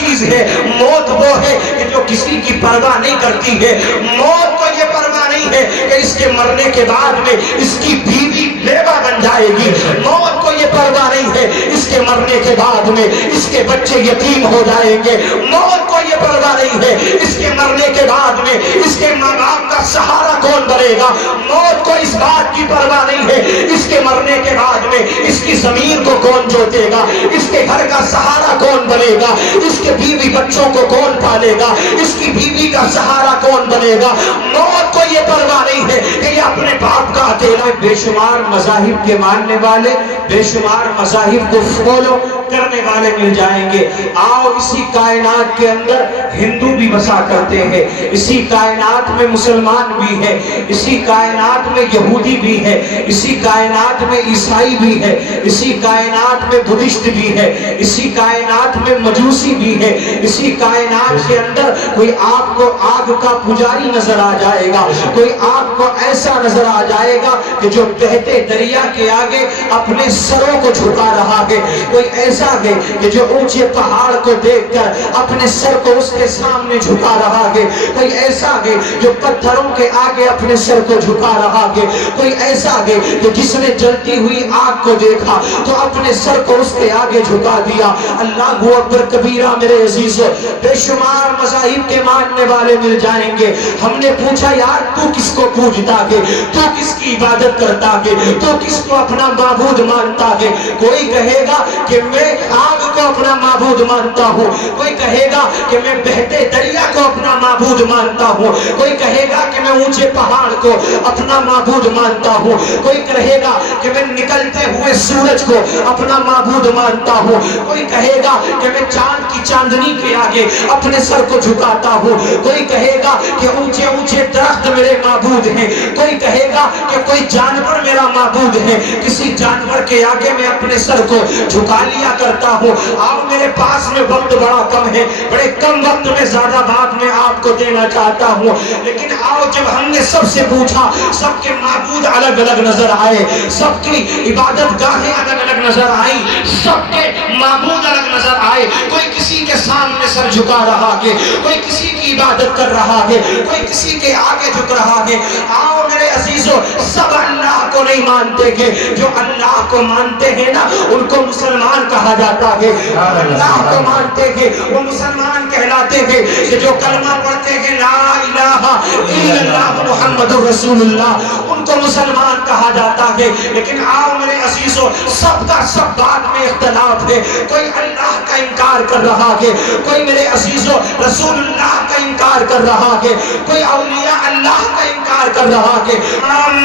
چیز ہے، موت وہ ہے کہ جو کسی کی پرواہ نہیں کرتی ہے۔ موت کو یہ پرواہ نہیں ہے کہ اس کے مرنے کے بعد میں اس کی بیوی بیوہ بن جائے گی۔ موت کو یہ پرواہ نہیں ہے اس کے مرنے کے بعد میں اس کے بچے یتیم ہو جائیں گے۔ موت کو یہ پرواہ نہیں ہے اس کے مرنے کے بعد میں اس کے ماں باپ کا سہارا کون بنے گا۔ موت کو اس بات کی پرواہ نہیں ہے اس کے مرنے کے بعد میں اس کی زمین کو کون جوتے گا، اس کے گھر کا سہارا کون بنے گا، اس کے بیوی بچوں کو کون پالے گا، اس کی بیوی کا سہارا کون بنے گا۔ موت کو یہ پرواہ نہیں ہے کہ یہ اپنے باپ کا اکیلا۔ بے شمار مذاہب کے ماننے والے، بے شمار مذاہب کو فالو کرنے والے مل جائیں گے۔ آؤ اسی کائنات کے اندر ہندو بھی بسا کرتے ہیں، اسی کائنات میں مسلمان بھی ہے، اسی کائنات میں یہودی بھی ہے، اسی کائنات میں عیسائی بھی ہے، اسی کائنات میں بدھسٹ بھی ہے، اسی کائنات میں مجوسی بھی ہے۔ اسی کائنات کے اندر کوئی آپ کو آگ کا پجاری نظر آ جائے گا، کوئی آپ کو ایسا نظر آ جائے گا کہ جو بہتے دریا کے آگے اپنے سروں کو جھکا رہا ہے، کوئی ایسا ہے کہ جو اونچے پہاڑ کو دیکھ کر اپنے سر کو اس کے سامنے جھکا رہا ہے، کوئی ایسا ہے جو پتھروں کے آگے اپنے سر کو جھکا رہا ہے، کوئی ایسا ہے کہ جس نے جلتی ہوئی آگ کو دیکھا تو اپنے سر کو اس کے آگے جھکا دیا۔ اللہ اکبر کبیرہ میرے عزیزو، بے شمار مذاہب کے ماننے والے مل جائیں گے۔ ہم نے پوچھا یار تو کس کو پوجتا ہے، تو کس کی عبادت کرتا ہے، تو کس کو اپنا معبود مانتا ہے؟ کوئی کہے گا کہ میں آگ کو اپنا معبود مانتا ہوں، کوئی کہے گا کہ میں بہتے دریا کو اپنا معبود مانتا ہوں، کوئی کہے گا کہ میں اونچے پہاڑ کو اپنا معبود مانتا ہوں، کوئی کہے گا کہ میں نکلتے ہوئے سورج کو اپنا معبود مانتا ہوں، کوئی کہے گا کہ میں چاند کی چاندنی کے آگے اپنے سر کو جھکاتا ہوں، کوئی کہے گا کہ اونچے اونچے درخت میرے معبود ہیں، کوئی کہے گا کہ کوئی جانور میرا معبود ہے، کسی جانور کے آگے میں اپنے سر کو جھکا لیا کرتا ہوں۔ آؤ میرے پاس میں وقت بڑا کم ہے، بڑے کم وقت میں زیادہ بات میں آپ کو دینا چاہتا ہوں، لیکن آؤ جب ہم نے سب سے پوچھا سب کے معبود الگ الگ نظر آئے، سب کی عبادت گاہیں الگ الگ نظر آئی، سب کے معبود الگ نظر آئے، کوئی کسی کے سامنے سر جھکا رہا ہے، کوئی کسی کی عبادت کر رہا ہے، کوئی کسی کے آگے جھک رہا ہے۔ آؤ میرے عزیزو، سب اللہ کو نہیں مانتے کہ جو اللہ کو مانتے ہیں نا ان کو مسلمان کہا جاتا ہے، اللہ کو مانتے ہیں وہ مسلمان کہلاتے ہیں، کہ جو کلمہ پڑھتے ہیں لا الہ الا اللہ محمد رسول اللہ ان کو مسلمان کہا جاتا ہے۔ لیکن آؤ میرے عزیزو، سب کا سب بات میں اختلاف ہے، کوئی اللہ کا انکار کر رہا ہے، کوئی میرے عزیزو رسول اللہ کا انکار کر رہا ہے، کوئی اولیاء اللہ کا انکار کر رہا ہے۔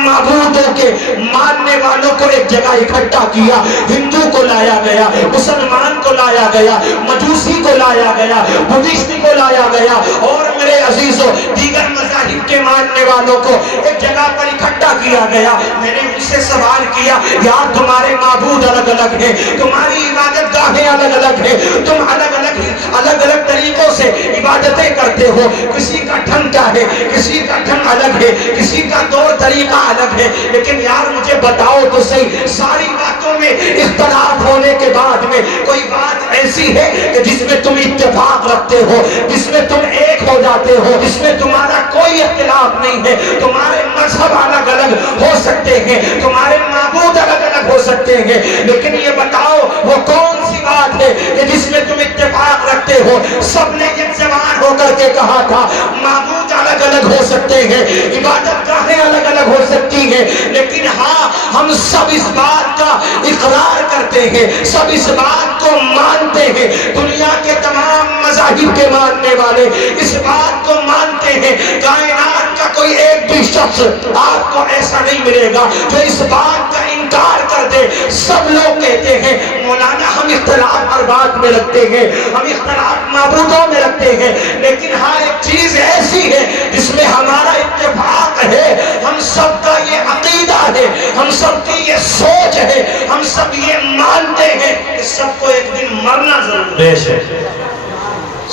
معبودوں کے ماننے والوں کو ایک جگہ اکٹھا کیا، ہندو کو لایا گیا، مسلمان کو لایا گیا، مجوسی کو لایا گیا، بدھسٹ کو لایا گیا، اور میرے عزیزو دیگر مذاہب کے ماننے والوں کو ایک جگہ پر اکٹھا کیا گیا۔ میں نے ان سے سوال کیا یار تمہارے معبود الگ الگ ہیں، تمہاری عبادت گاہیں الگ الگ ہیں، تم الگ الگ طریقوں سے عبادتیں کرتے ہو، کسی کا ڈھنگ کیا ہے، کسی کا ڈھنگ الگ ہے، کسی کا طور طریقہ الگ ہے، لیکن یار مجھے بتاؤ تو صحیح ساری باتوں میں اختلاف ہونے کے بعد میں کوئی بات ایسی ہے کہ جس میں تم اتفاق رکھتے ہو، جس میں تم ایک ہو جاتے ہو، جس میں تمہارا کوئی اختلاف نہیں ہے؟ تمہارے مذہب الگ الگ ہو سکتے ہیں، تمہارے معبود الگ الگ ہو سکتے ہیں، لیکن یہ بتاؤ وہ کون سی بات ہے کہ جس میں تم اتفاق رکھتے ہو؟ سب نے ایک زبان ہو کر کے کہا تھا معبود الگ الگ ہو سکتے ہیں، عبادت گاہیں الگ الگ ہو سکتی ہیں، لیکن ہاں ہم سب اس بات کا اقرار کرتے ہیں، سب اس بات کو مانتے ہیں، دنیا کے تمام مذاہب کے ماننے والے اس بات کو مانتے ہیں۔ کائنات کا کوئی ایک بھی شخص آپ کو ایسا نہیں ملے گا جو اس بات کا انکار کر دے۔ سب لوگ کہتے ہیں مولانا ہم اختلاف ہر بات میں رکھتے ہیں، ہم اختلاف معبودوں میں رکھتے ہیں، لیکن ہاں ایک چیز ایسی ہے جس میں ہمارا اتفاق ہے، ہم سب کا یہ عقیدہ ہے، ہم سب کی یہ سوچ ہے، ہم سب یہ مانتے ہیں کہ سب کو ایک دن مرنا ضرور ہے۔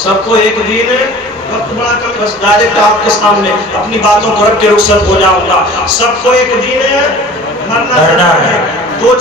سب کو ایک دن، وقت بڑا کم، بس ڈائریکٹ آپ کے سامنے اپنی باتوں کو رکھ کے رخصت ہو جاؤں گا، سب کو ایک دن مرنا ہے۔ دو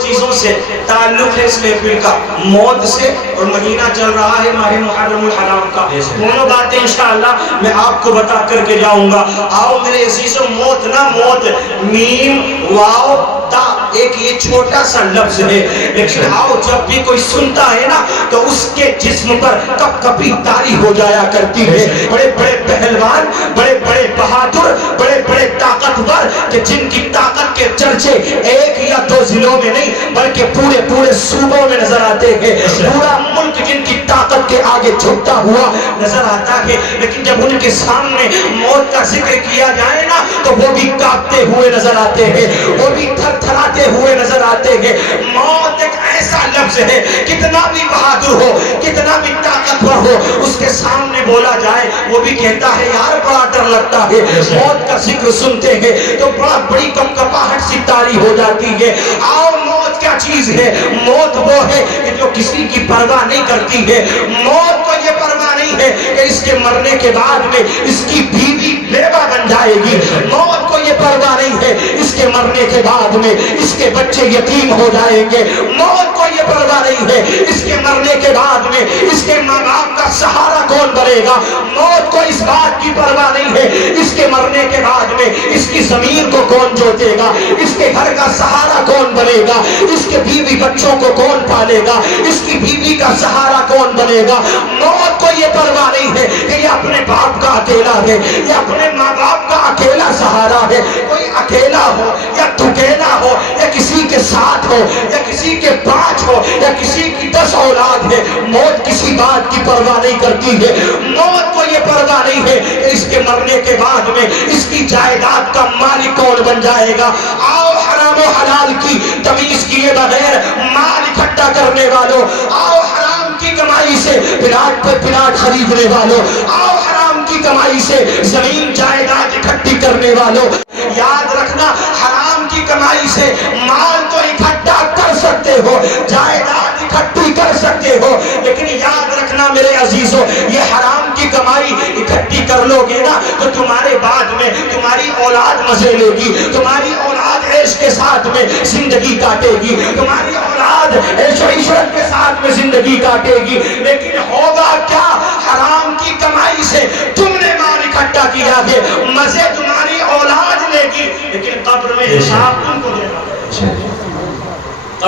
چیزوں سے تعلق ہے اس محفل کا، موت سے اور مہینہ چل رہا ہے ماہ محرم الحرام کا۔ دونوں باتیں انشاءاللہ میں آپ کو بتا کر کے جاؤں گا۔ آؤ میرے عزیزوں، موت نہ موت میم واو تا ایک یہ چھوٹا سا لفظ ہے، لیکن آؤ جب بھی کوئی سنتا ہے نا تو اس کے جسم پر کپ کپی طاری ہو جایا کرتی ہے۔ بڑے بڑے پہلوان، بڑے بڑے بہادر، بڑے بڑے طاقتور کہ جن کی طاقت کے چرچے ایک یا دو ضلعوں میں نہیں بلکہ پورے پورے صوبوں میں نظر آتے ہیں۔ پورا ملک جن کی طاقت کے آگے جھکتا ہوا نظر آتا ہے، لیکن جب ان کے سامنے موت کا ذکر کیا جائے نا تو وہ بھی کانپتے ہوئے نظر آتے ہیں، وہ بھی تھر تھراتے ہوئے نظر آتے ہیں۔ موت ایک ایسا لفظ ہے، کتنا بھی بہادر ہو، کتنا بھی طاقتور ہو، اس کے سامنے بولا جائے وہ بھی کہتا ہے یار بڑا ڈر لگتا ہے۔ موت کا ذکر سنتے ہیں تو بڑی کپکپاہٹ سی طاری ہو جاتی ہے۔ آؤ موت کیا چیز ہے؟ موت وہ ہے کہ جو کسی کی پرواہ نہیں کرتی ہے۔ موت کو یہ پرواہ نہیں ہے کہ اس کے مرنے کے بعد میں اس کی بیوی بیوہ بن جائے گی۔ موت کو یہ پرواہ نہیں ہے اس کے مرنے کے بعد میں اس کے بچے یتیم ہو جائیں گے۔ موت کو یہ پرواہ نہیں ہے اس کے مرنے کے بعد میں اس کے ماں باپ کا سہارا کون بنے گا۔ موت کو اس بات کی پرواہ نہیں ہے اس کے مرنے کے بعد میں اس کی زمین کو کون جوتے گا، اس کے گھر کا سہارا کون بنے گا، اس کے بیوی بچوں کو کون پالے گا، اس کی بیوی کا سہارا کون بنے گا۔ موت کو یہ پرواہ نہیں ہے کہ یہ اپنے باپ کا اکیلا ہے، یہ اپنے ماں باپ کا اکیلا سہارا ہے۔ کوئی اکیلا ہو یا دھکیلا ہو یا کسی کے ساتھ ہو یا کسی کے 5 ہو یا کسی کی 10 اولاد ہے، موت کسی بات کی پرواہ نہیں کرتی ہے۔ موت کو یہ پرواہ نہیں ہے کہ اس کے مرنے کے بعد میں اس کی جائیداد کا مالک کون بن جائے گا۔ آؤ حرام و حلال کی تمیز کیے بغیر مال اکٹھا کرنے والوں، آؤ حرام کی کمائی سے پلاٹ پر پلاٹ خریدنے والوں، آؤ حرام کی کمائی سے زمین جائیداد اکٹھی کرنے والوں، یاد رکھنا حرام کی کمائی سے مال تو اکٹھا کر سکتے ہو، جائیداد اکٹھی کر سکتے ہو، لیکن یاد رکھنا میرے عزیزوں یہ حرام کی کمائی اکٹھی کر لو گے نا تو تمہارے بعد میں تمہاری اولاد مزے لے گی، تمہاری اولاد عیش کے ساتھ میں زندگی کاٹے گی، تمہاری اولاد عیش و عشرت کے ساتھ میں زندگی کاٹے گی، لیکن ہوگا کیا؟ حرام کی کمائی سے تم نے مال اکٹھا کیا ہے، مزے تمہاری اولاد لے گی، لیکن قبر میں حساب تم کو دینا۔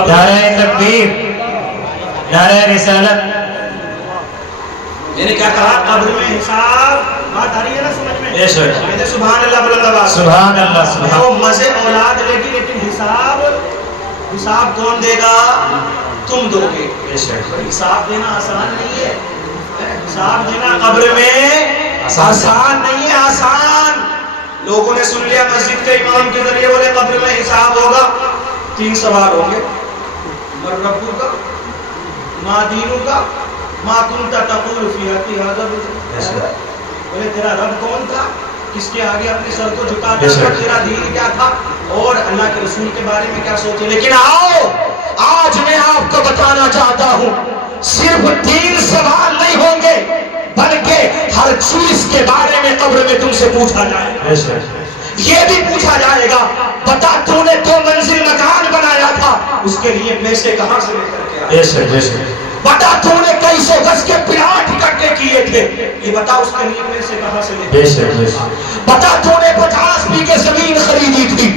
نعرہ تکبیر، نعرہ رسالت۔ میں نے کیا کہا؟ قبر میں حساب، بات آ رہی ہے نا سمجھ میں؟ یس سر۔ کہتے سبحان اللہ بلند آواز، سبحان اللہ سبحان وہ مزے اولاد لے گی لیکن حساب کون دے گا؟ تم دو گے۔ یس سر۔ حساب دینا آسان نہیں ہے، حساب دینا قبر میں آسان نہیں ہے، آسان۔ لوگوں نے سن لیا مسجد کے امام کے ذریعے بولے قبر میں حساب ہوگا، 3 سوال ہوں گے، من ربو کا، ما دینو کا، ما کنت تقول فی حقی هذا الرجل۔ بولے تیرا رب کون تھا، کس کے آگے اپنے سر کو جھکاتا تھا، تیرا دین کیا تھا اور اللہ کے رسول کے بارے میں کیا سوچے۔ لیکن آؤ آج میں آپ کو بتانا چاہتا ہوں صرف 3 سوال نہیں ہوں گے بلکہ ہر چیز کے بارے میں قبر میں تم سے پوچھا جائے گا۔ یہ بھی پوچھا جائے گا بتا تو نے 2 منزل مکان بنایا تھا، اس کے لیے پیسے کہاں سے لے کر کے آیا؟ بتا تو نے کئی 100 گز کے پلاٹ اکٹھے کیے تھے، یہ بتا اس کے لیے پیسے کہاں سے لے کر کے آیا؟ بتا تو نے 50 بیگھے زمین خریدی تھی،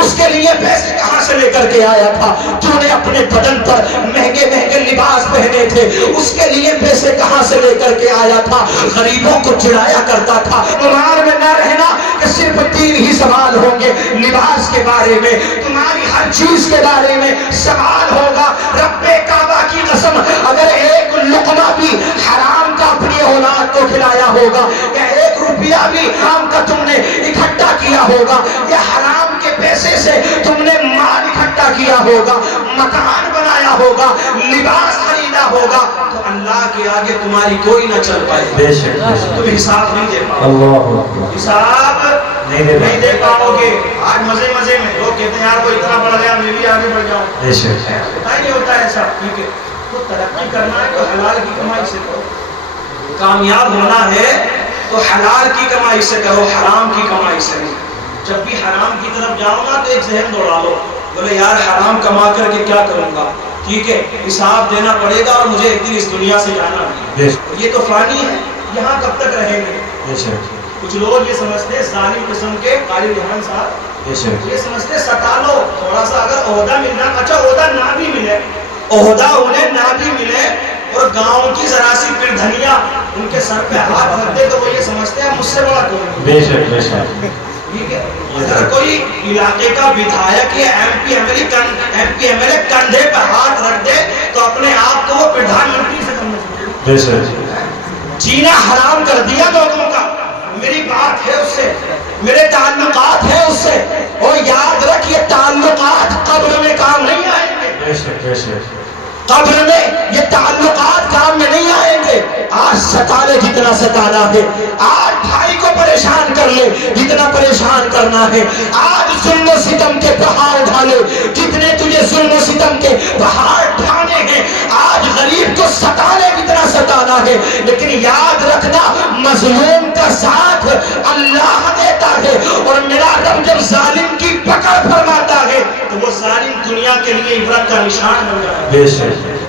اس کے لیے پیسے کہاں سے لے کر کے آیا تھا؟ تو نے اپنے بدن پر مہنگے مہنگے لباس پہنے تھے، اس کے لیے پیسے کہاں سے لے کر کے آیا تھا؟ غریبوں کو چڑھایا کرتا تھا۔ تمہارے میں نہ رہنا کہ صرف 3 ہی سوال ہوں گے، لباس کے بارے میں، تمہاری ہر چیز کے بارے میں سوال ہوگا۔ رب کعبہ کی قسم اگر ایک لقمہ بھی حرام کا اپنی اولاد کو کھلایا ہوگا یا 1 روپیہ بھی حرام کا تم نے اکٹھا کیا ہوگا یا حرام کے پیسے سے تم نے مال اکٹھا کیا ہوگا، مکان بنایا ہوگا، لباس خریدا ہوگا، تو اللہ کے آگے تمہاری کوئی نہ چل پائے، تم حساب نہیں دے پاؤ، حساب نہیں دے پاؤ گے۔ آج مزے مزے میں لوگ کہتے ہیں یار وہ اتنا بڑھ گیا میں بھی آگے بڑھ جاؤں، پتہ ہی نہیں ہوتا ایسا، کیونکہ تو ترقی کرنا ہے تو حلال کی کمائی سے کرو، کامیاب ہونا ہے تو حلال کی کمائی سے کرو، حرام کی کمائی سے نہیں۔ جب بھی حرام کی طرف جاؤ نا تو ایک ذہن دوڑا لو، بولے یار حرام کما کر کے کیا کروں گا، ٹھیک ہے حساب دینا پڑے گا اور مجھے ایک دن اس دنیا سے جانا ہے، یہ تو فانی ہے، یہاں کب تک رہیں گے۔ کچھ لوگ یہ سمجھتے ہیں ظالم قسم کے قاری ریحان صاحب یہ سمجھتے ستا لو تھوڑا سا، اگر عہدہ ملنا، اچھا عہدہ نہ بھی ملے، عہدہ انہیں نہ بھی ملے اور گاؤں کی ذرا سی پھر دھنیا ان کے سر پہ ہاتھ رکھ دے تو وہ یہ سمجھتے ہیں مجھ سے بڑا کوئی نہیں۔ ٹھیک ہے، اگر کوئی علاقے کا ودھایک یا M P M L A کندھے پہ ہاتھ رکھ دے تو اپنے آپ کو وہ پردھان منتری سے سمجھتے، جینا حرام کر دیا لوگوں کا۔ میری بات ہے اس سے، میرے تعلقات ہیں اس سے، اور یاد رکھ یہ تعلقات قبر میں کام نہیں آئیں گے، قبر میں یہ تعلقات کام میں نہیں آئیں گے۔ آج ستا لے جتنا ستانا ہے، آج بھائی کو پریشان کر لے جتنا پریشان کرنا ہے، آج ظلم و ستم کے پہاڑ ڈھالے جتنے تجھے ظلم و ستم کے پہاڑ ڈھانے ہیں، آج غریب کو ستا لے جتنا ستانا ہے، لیکن یاد رکھنا مظلوم کا ساتھ اللہ دیتا ہے، اور میرا رب جب ظالم کی پکڑ فرماتا ہے تو وہ ظالم دنیا کے لیے عبرت کا نشان بن جاتا ہے۔